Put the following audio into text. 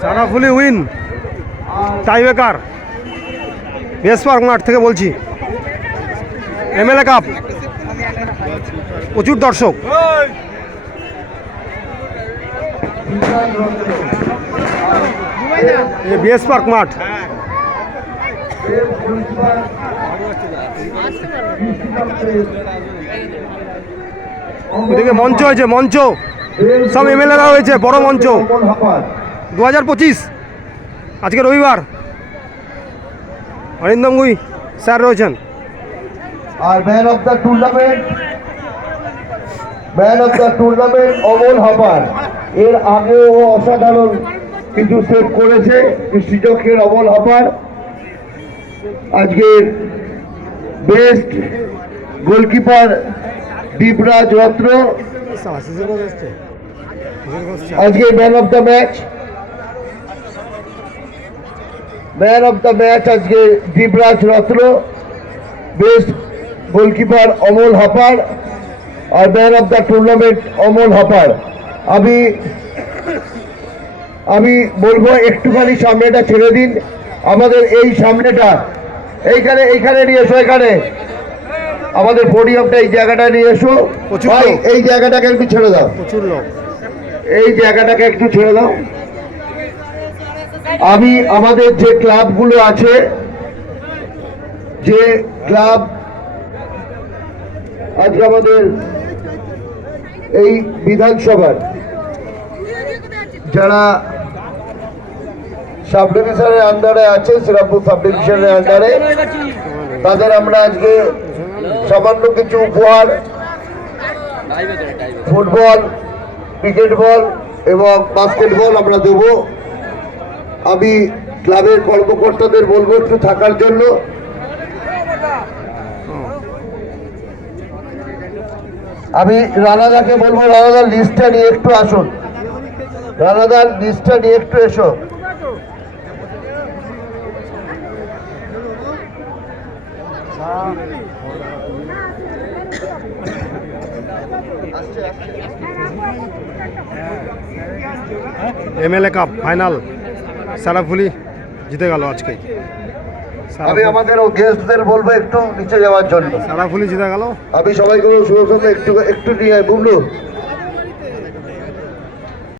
সানাফুলি win tiebreaker BS park মাঠ থেকে বলছি। এমএলএ কাপ, প্রচুর দর্শক। বিএস পার্ক মাঠ, ওদিকে মঞ্চ হয়েছে, মঞ্চ সব এমএলএরা হয়েছে, বড় মঞ্চ 2025 আজকে রবিবার। অরিন্দম গুই স্যার রয়েছেন। আর man of the tournament Amal Hapar. এর আগেও অসাধারণ কিছু সেভ করেছে সৃজকের অমল হাপার। আজকের বেস্ট গোলকিপার দীপরাজ রত্ন। আজকে ম্যান অফ দ্য ম্যাচ আজকে দীপরাজ রত্ন, বেস্ট গোলকিপার অমল হাপার আর man of the tournament Amal Hapar. আমি বলবো একটুখানি সামনেটা ছেড়ে দিন, আমাদের এই সামনেটা এইখানে নিয়ে এসো, এখানে আমাদের পোডিয়ামটা এই জায়গাটা নিয়ে এসো ভাই। এই জায়গাটাকে একটু ছেড়ে দাও, এই জায়গাটাকে একটু ছেড়ে দাও। আমি আমাদের যে ক্লাবগুলো আছে, যে ক্লাব আজকে আমাদের এই বিধানসভার যারা সাব ডিভিশনের আন্ডারে আছে, শ্রীরামপুর সাব ডিভিশনের আন্ডারে, তাদের আমরা আজকে সামান্য কিছু উপহার, ফুটবল, ক্রিকেট বল এবং বাস্কেটবল আমরা দেব। আমি ক্লাবের কর্মকর্তাদের বলবো একটু থাকার জন্য। আমি রানাদাকে বলবো, রানাদার লিস্টটা নিয়ে একটু আসুন, রানাদার লিস্টটা নিয়ে একটু এসো। এমএলএ কাপ ফাইনাল সানাফুলি জিতে গেল আজকে। আমি আমাদের গেস্টদের বলবো একটু নিচে যাওয়ার জন্য। সানাফুলি জিতে গেল। আমি সবাইকে একটু নিয়ে বুবলু